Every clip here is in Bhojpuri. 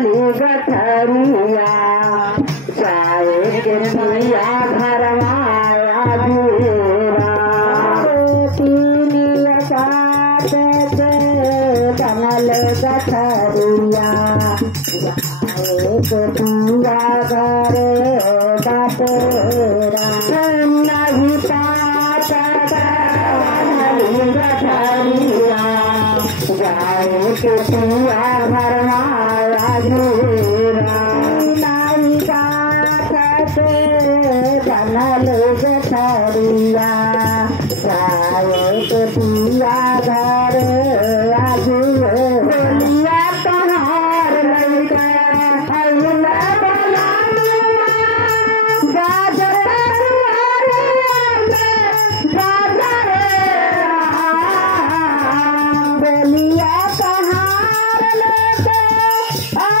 बनली गठरिया चाहे के पिया घर माया दूरा तीनिया साथ से बनल गठरिया चाहे के पिया घर बाटेरा नहीं पाता बनली गठरिया चाहे के पिया घर माया दूरा नहीं पाता बनल गठरिया चाहे के पिया घर बोलिया तहार लड़का अल्ला बला गाजर बोलिया तहार लड़का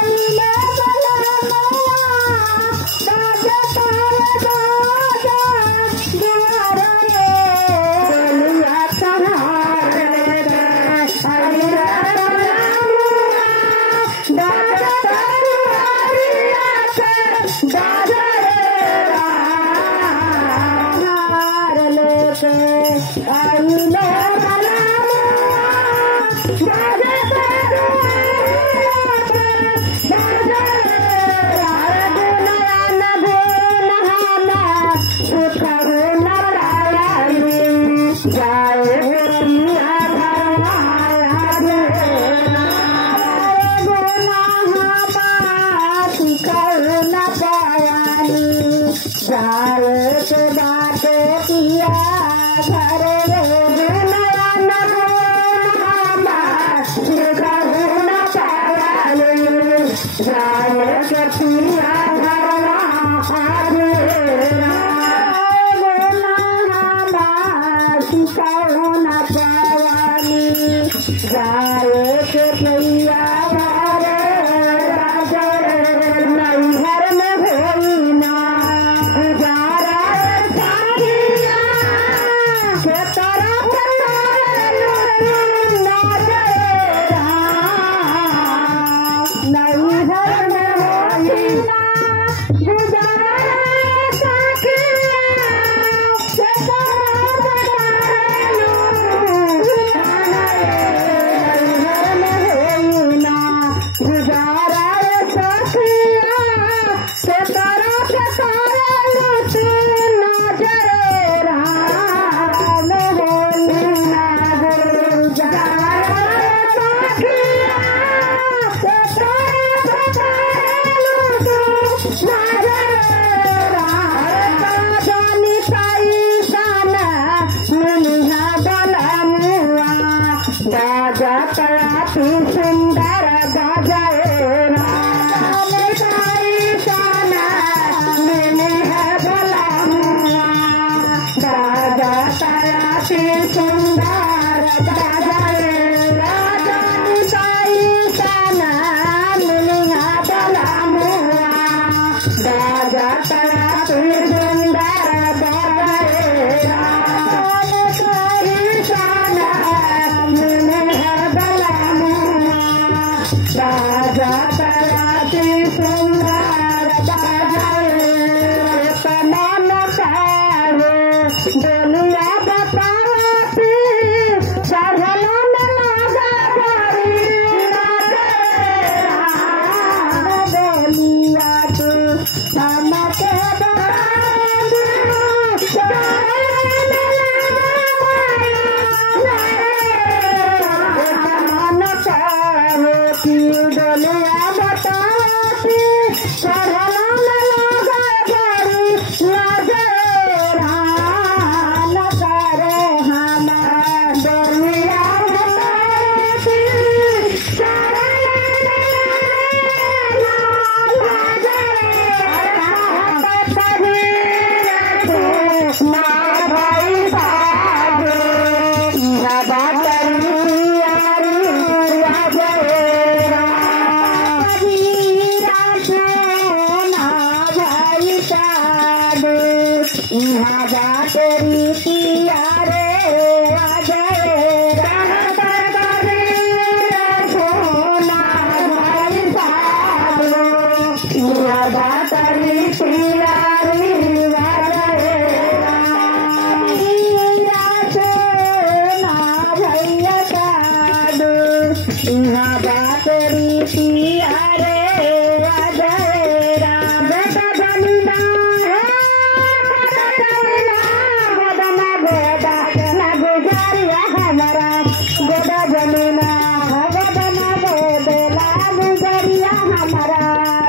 अल्ला बला हमारा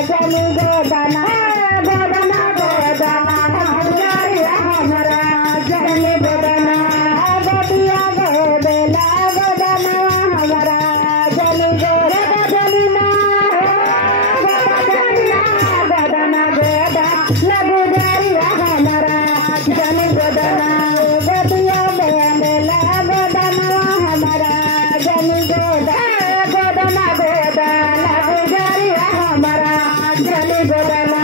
जनी गोदना गोदना गोदना गुजरिया हमारा जनी गोदना गोदिया गोदला गोदना हमारा जनी गोदना जनीना गोदना गोदा गुजरिया हमारा जनी गोदना गोदिया गोदला गोदना हमारा जनी गोदा गोदना गोदा गुजरिया हमारा जनी गोदना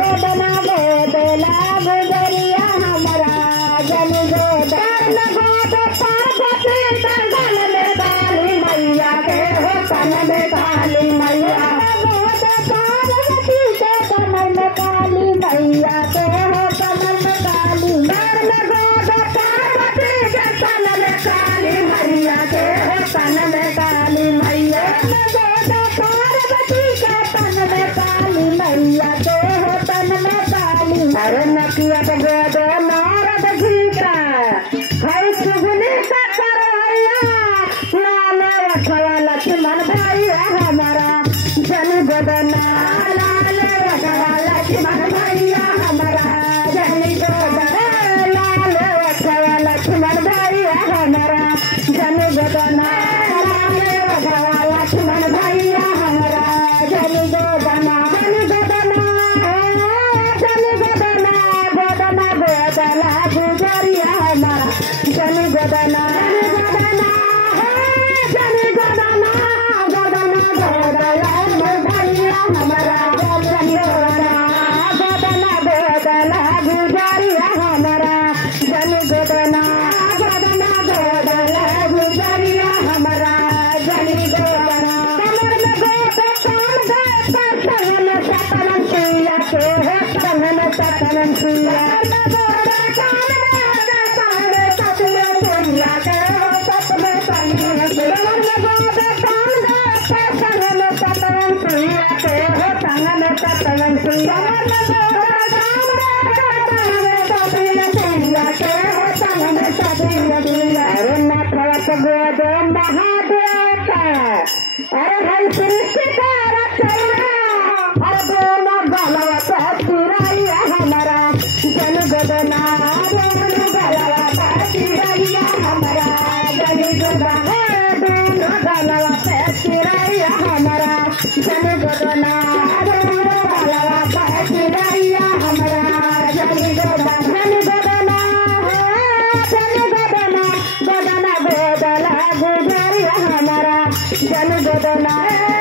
गोदना गोदला गुजरिया हमारा जनी गोदा गोद पार्वती तंगल में काली मैया के हो तन में काली मैया गोद पार्वती के तन में काली मैया के हो तन में काली गोद पार्वती के तन में काली मैया के हो तन में काली मैया गोद पार्वती के तन में काली मैया के हो तन में काली अरे नकिया के गोद नारद जी का हर सुगुनी का करैया लाल रखवा लक्ष्मण भैया हमारा जन गोदना लाल रखवा लक्ष्मण भैया हमारा जन गोदना लाल रखवा लक्ष्मण भैया हमारा जन गोदना लाल रखवा लक्ष्मण भैया हमारा जन गोदना गोदना गोदला गुजरिया हमारा जन गोदना गोदना जन गोदना गोदना गोदला भैया हमारा जन गोदना गोदना गोदला गुजरिया हमारा जन गोदना गोदना गोदला गुजरिया हमारा जन गोदना कमर में गोद कान गए सतन सुइया के हो सतन सतन सुइया गोद महादेव अरे भाई सृष्टि का रचना अरे दोनों गलवा चिराइया हमारा जन गोदना दोनों गलवा चिराइया हमारा जन गोदना दोनों गलवा चिराइया हमारा जन गोदना दोनों गलवा चिराइया हमारा जन गोदना गोदना गोदला गुजरिया हमारा जन गोदना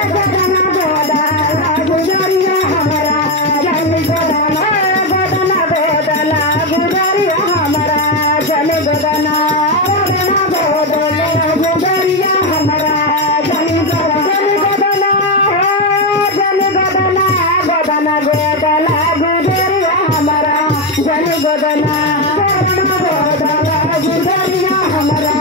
गोदना गोदला गुजरिया हमारा जन गोदना गोदना गोदला गुजरिया हमारा जन गोदना गोदना गोदला गुजरिया हमारा जन गोदना जन गोदना गोदना गोदला गुजरिया हमारा जन गोदना गोदना गोदला गुजरिया हमारा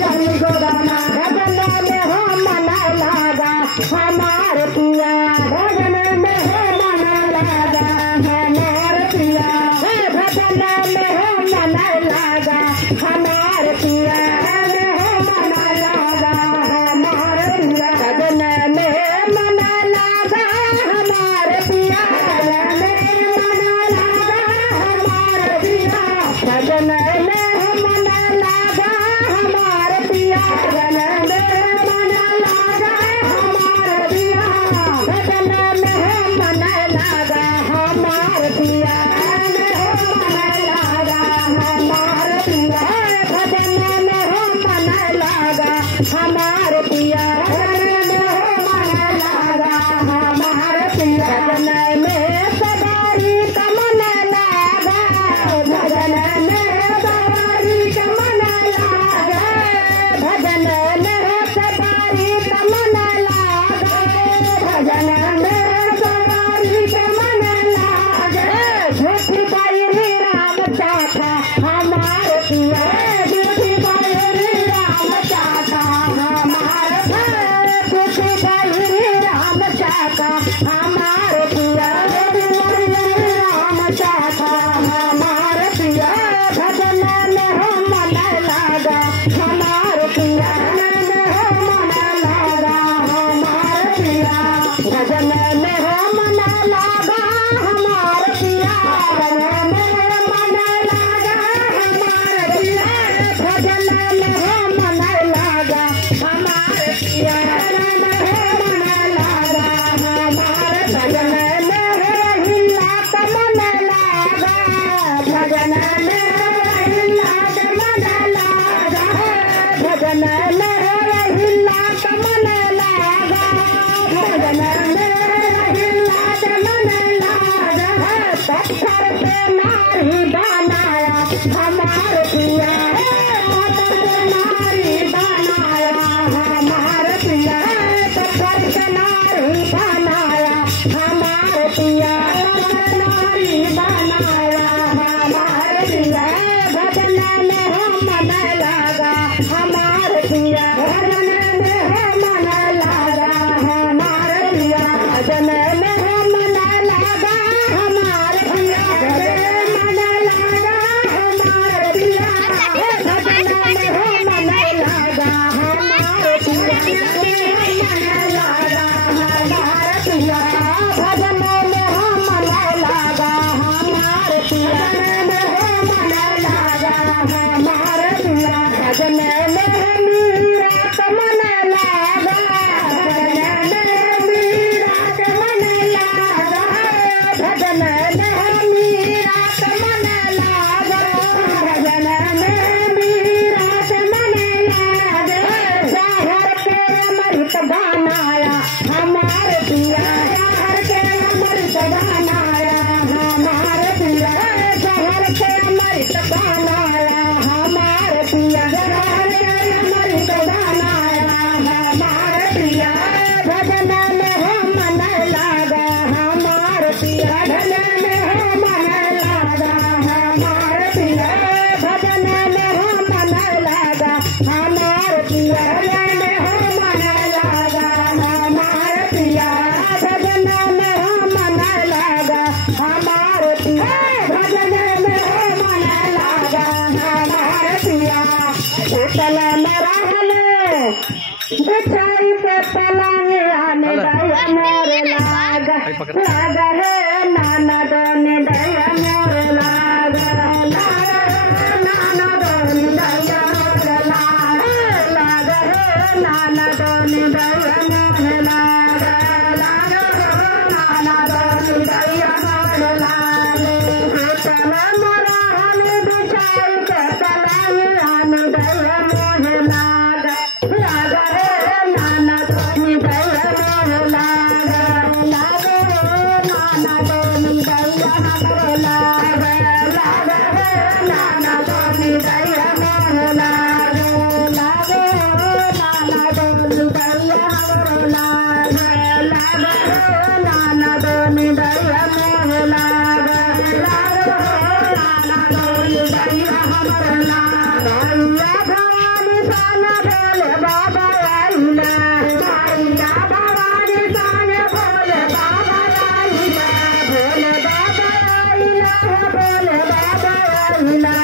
जन गोदना भजन में हो मन लागा हमार पिया भजन में हो मन लागा हमार पिया भजन में हो मन लागा हमार पिया हो मन लागा हमार पिया भजन में मन लागा हमार पिया भजन में मन लागा हमार पिया भजन में मन लागा हमार पिया भजन में मन लागा हमार पिया भजन में मन लागा हमार पिया मन लागा हमार पिया भजन में मन लागा हमार पिया भजन में मन लागा हमार पिया भजन में सवारी कमन लागा भजन में सवारी कमन लागा भजन में सवारी कमन लागा भजन में सवारी कमन लागा झूठी पाई राम चाथा हमार पिया झूठी पाई राम चाथा हमार झूठी पाई राम चाथा हमार पिया राम चाथा हमार पिया भजन में हो मन लागा हमार पिया मन हो मन लागा हमार पिया भजन में हो मन लागा हमार पिया भजन में मन लागा हमार पिया भजन में हो मन लागा हमार पिया भजन में हो मन लागा हमार भजन में हिला त मन लागा भजन में हिला त मन लागा भजन में हिला त मन लागा भजन में हिला त मन लागा पत्थर पे नारी बनाया हमार पिया पत्थर पे नारी बनाया हमार पिया पत्थर पे नारी बनाया हमार पिया नारी बनाया हमार पिया भजन में हो मन लागा हमार पिया भजन में हो मन लागा हमार पिया भजन में हो मन लागा हमार पिया भजन मन लागा हमार पिया भजन में हो मन लागा हमार पिया मन लागा हमार पिया भजन में हो मन लागा हमार पिया में हो मन लागा हमार पिया भजन में मीरा त मन लागा भजन में मीरा त मन लागा भजन में मीरा त मन लागा भजन में मीरा त मन लागा शहर के अमृत बनाया हमार पिया शहर के अमृत बनाया हमार पिया शहर के अमृत बनाया हमार पिया शहर के अमृत बनाया हमार पिया भजन में हो मन लागा हमार पिया भजन में हो मन लागा हमार पिया भजन में हो मन लागा हमार पिया भजन में हो मन लागा हमार पिया भजन में हो मन लागा हमार पिया भजन में हो मन लागा हमार पिया उतल में रहले बिचारी पे पलंग आने दया मोरे लागा लागा है नाना दोने दया मोरे लागा लागा है नाना दोने दया मोरे लागा लागा है नाना दोने दया मोरे लागा लागा है नाना दोने दया मोरे लागा उतल में रहले बिचारी पे पलंग आने दया मोरे लागा लागा है नाना दोने दया मोरे लागा लागा है नाना दोने दया मोरे लागा लागा है नाना दोने दया मोरे लागा लागा है नाना दोने दया मोरे लागा लागा है नाना दोने दया मोरे लागा लागा है नाना दोने दया मोरे लागा भवानी साना भोले बाबा आइला भैया भवानी साने भोले बाबा आइला भोले बाबा आइला भोले बाबा आइला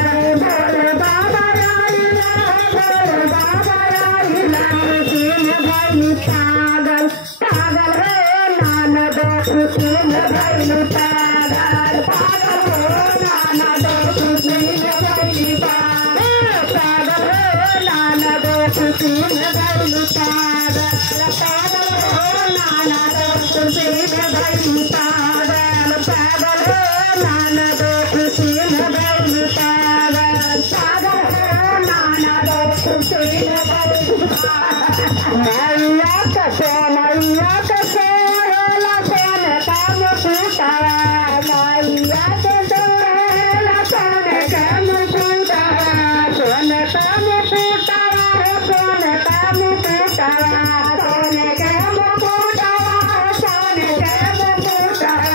भोले बाबा आइला भोले बाबा आइला तीन भाई पागल पागल है नाना दो तीन भाई पागल पागल हो नाना दो तीन भाई पागल पागल हो नाना दो तीन भाई पागल पागल हो नाना दो तीन भाई पागल पागल हो नाना दो तीन भाई पागल पागल हो नाना दो तीन भाई मैया कसो मैया कसो हेला सोने काम फूटावा मैया कसो हेला सोने काम फूटावा सोने काम फूटावा सोने काम फूटावा सोने काम फूटावा सोने काम फूटावा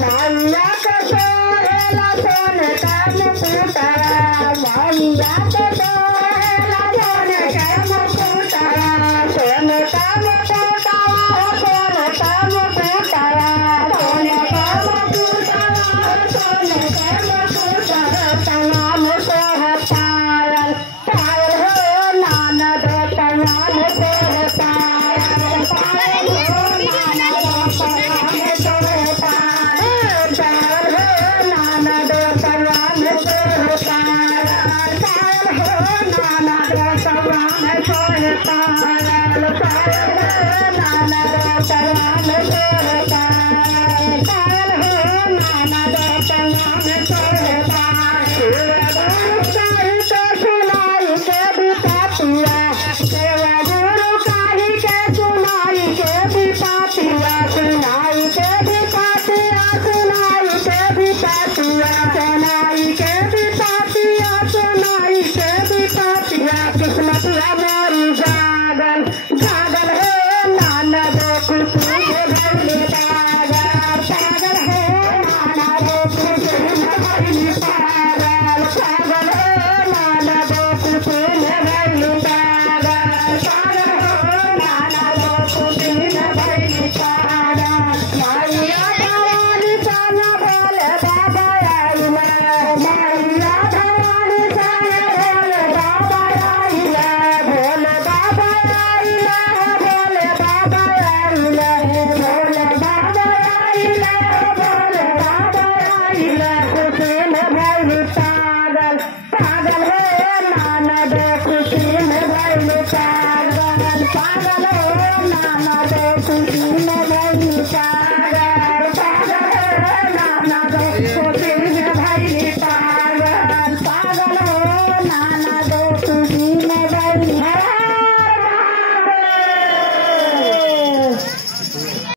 मैया कसो हेला सोने काम फूटावा मैया कसो